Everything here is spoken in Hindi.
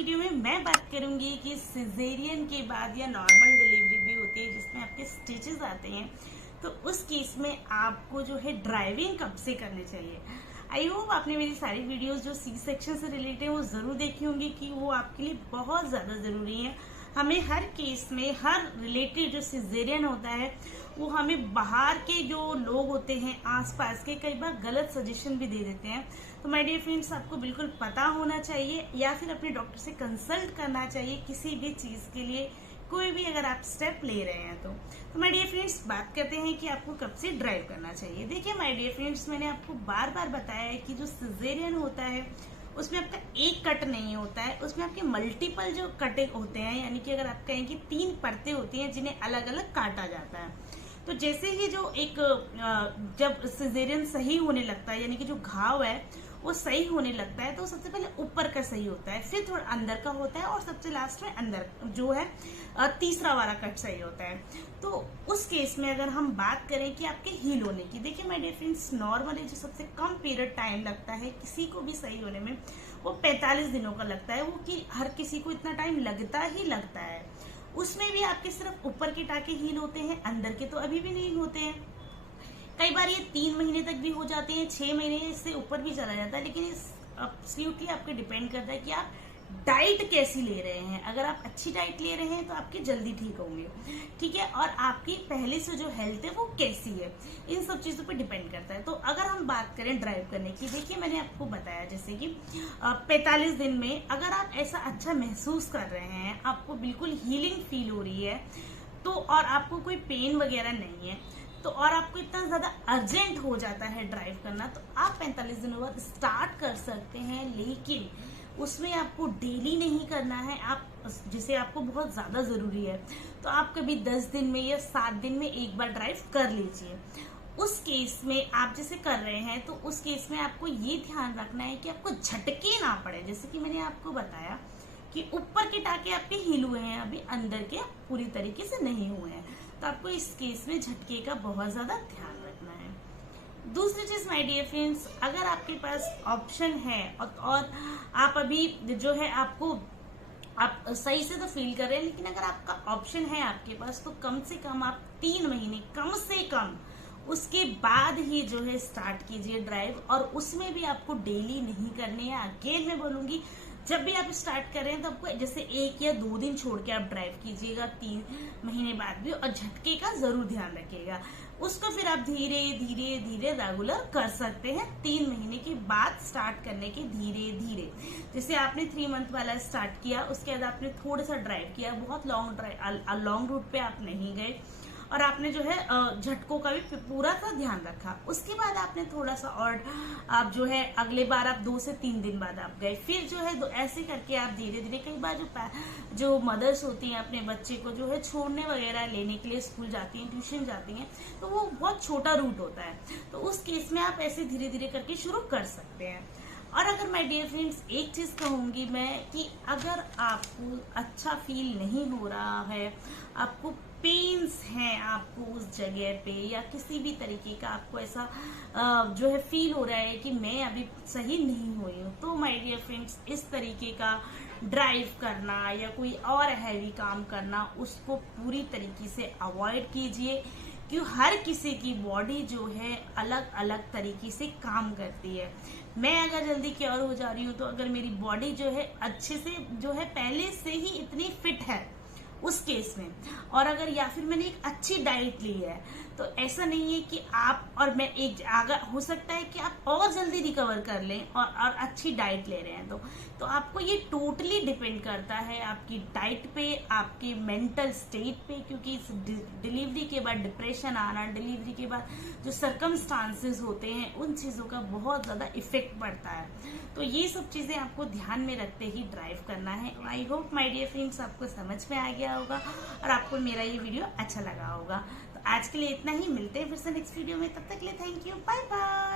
वीडियो में मैं बात करूंगी कि सिजेरियन के बाद या नॉर्मल डिलीवरी भी होती है जिसमें आपके स्टिचेस आते हैं, तो उस केस में आपको जो है ड्राइविंग कब से करनी चाहिए। आई होप आपने मेरी सारी वीडियोस जो सी सेक्शन से रिलेटेड है वो जरूर देखी होंगी कि वो आपके लिए बहुत ज्यादा जरूरी है। हमें हर केस में हर रिलेटेड जो सिजेरियन होता है वो हमें बाहर के जो लोग होते हैं आसपास के कई बार गलत सजेशन भी दे देते हैं। तो माय डियर फ्रेंड्स, आपको बिल्कुल पता होना चाहिए या फिर अपने डॉक्टर से कंसल्ट करना चाहिए किसी भी चीज के लिए, कोई भी अगर आप स्टेप ले रहे हैं तो माय डियर फ्रेंड्स बात करते हैं कि आपको कब से ड्राइव करना चाहिए। देखिए माय डियर फ्रेंड्स, मैंने आपको बार बार बताया है कि जो सिजेरियन होता है उसमें आपका एक कट नहीं होता है, उसमें आपके मल्टीपल जो कटे होते हैं, यानी कि अगर आप कहें कि 3 परतें होती हैं जिन्हें अलग अलग काटा जाता है। तो जैसे ही जो एक जब सिजेरियन सही होने लगता है, यानी कि जो घाव है वो सही होने लगता है, तो सबसे पहले ऊपर का सही होता है, फिर थोड़ा अंदर का होता है और सबसे लास्ट में अंदर जो है तीसरा वाला कट सही होता है। तो उस केस में अगर हम बात करें कि आपके हील होने की, देखिए माय डियर फ्रेंड्स, नॉर्मली जो सबसे कम पीरियड टाइम लगता है किसी को भी सही होने में वो 45 दिनों का लगता है। वो कि हर किसी को इतना टाइम लगता ही लगता है। उसमें भी आपके सिर्फ ऊपर के टाके हील होते हैं, अंदर के तो अभी भी नहीं होते हैं। कई बार ये 3 महीने तक भी हो जाते हैं, 6 महीने इससे ऊपर भी चला जाता है। लेकिन एब्सोल्युटली आपके डिपेंड करता है कि आप डाइट कैसी ले रहे हैं। अगर आप अच्छी डाइट ले रहे हैं तो आपके जल्दी ठीक होंगे, ठीक है, और आपकी पहले से जो हेल्थ है वो कैसी है, इन सब चीजों पे डिपेंड करता है। तो अगर हम बात करें ड्राइव करने की, देखिए मैंने आपको बताया जैसे कि 45 दिन में अगर आप ऐसा अच्छा महसूस कर रहे हैं, आपको बिल्कुल हीलिंग फील हो रही है, तो और आपको कोई पेन वगैरह नहीं है, तो और आपको इतना ज्यादा अर्जेंट हो जाता है ड्राइव करना, तो आप 45 दिनों बाद स्टार्ट कर सकते हैं। लेकिन उसमें आपको डेली नहीं करना है, आप जिसे आपको बहुत ज्यादा जरूरी है तो आप कभी 10 दिन में या 7 दिन में एक बार ड्राइव कर लीजिए। उस केस में आप जैसे कर रहे हैं तो उस केस में आपको ये ध्यान रखना है कि आपको झटके ना पड़े। जैसे कि मैंने आपको बताया कि ऊपर के टाके आपके हिल हुए हैं, अभी अंदर के पूरी तरीके से नहीं हुए हैं, तो आपको इस केस में झटके का बहुत ज्यादा ध्यान रखना है। दूसरी चीज माय डियर फ्रेंड्स, अगर आपके पास ऑप्शन है और आप अभी जो है आपको आप सही से तो फील कर रहे हैं, लेकिन अगर आपका ऑप्शन है आपके पास तो कम से कम आप 3 महीने कम से कम उसके बाद ही जो है स्टार्ट कीजिए ड्राइव। और उसमें भी आपको डेली नहीं करनी है। अगेन मैं बोलूंगी, जब भी आप स्टार्ट कर रहे हैं तो आपको जैसे 1 या 2 दिन छोड़ के आप ड्राइव कीजिएगा 3 महीने बाद भी, और झटके का जरूर ध्यान रखिएगा। उसको फिर आप धीरे धीरे धीरे रेगुलर कर सकते हैं 3 महीने के बाद स्टार्ट करने के धीरे धीरे। जैसे आपने 3 मंथ वाला स्टार्ट किया, उसके बाद आपने थोड़ा सा ड्राइव किया, बहुत लॉन्ग रूट पे आप नहीं गए और आपने जो है झटकों का भी पूरा सा ध्यान रखा। उसके बाद आपने थोड़ा सा और आप जो है अगले बार आप 2 से 3 दिन बाद आप गए, फिर जो है ऐसे करके आप धीरे धीरे। कई बार जो मदर्स होती हैं अपने बच्चे को जो है छोड़ने वगैरह लेने के लिए स्कूल जाती हैं, ट्यूशन जाती हैं, तो वो बहुत छोटा रूट होता है, तो उस केस में आप ऐसे धीरे धीरे करके शुरू कर सकते हैं। और अगर माय डियर फ्रेंड्स एक चीज कहूंगी मैं कि अगर आपको अच्छा फील नहीं हो रहा है, आपको पेन्स हैं आपको उस जगह पे, या किसी भी तरीके का आपको ऐसा जो है फील हो रहा है कि मैं अभी सही नहीं हुई हूँ, तो माय डियर फ्रेंड्स इस तरीके का ड्राइव करना या कोई और हैवी काम करना उसको पूरी तरीके से अवॉइड कीजिए। क्यों, हर किसी की बॉडी जो है अलग अलग तरीके से काम करती है। मैं अगर जल्दी क्योर हो जा रही हूँ तो अगर मेरी बॉडी जो है अच्छे से जो है पहले से ही इतनी फिट है उस केस में, और अगर या फिर मैंने एक अच्छी डाइट ली है, तो ऐसा नहीं है कि आप और मैं एक आगे हो सकता है कि आप और जल्दी रिकवर कर लें और अच्छी डाइट ले रहे हैं तो आपको ये टोटली डिपेंड करता है आपकी डाइट पे, आपके मेंटल स्टेट पे। क्योंकि इस डिलीवरी के बाद डिप्रेशन आना, डिलीवरी के बाद जो सर्कमस्टांसेस होते हैं, उन चीजों का बहुत ज्यादा इफेक्ट पड़ता है। तो ये सब चीजें आपको ध्यान में रखते ही ड्राइव करना है। I hope my dear friends आपको समझ में आ गया होगा और आपको मेरा ये वीडियो अच्छा लगा होगा। तो आज के लिए इतना ही, मिलते हैं फिर से नेक्स्ट वीडियो में, तब तक के लिए थैंक यू, बाय बाय।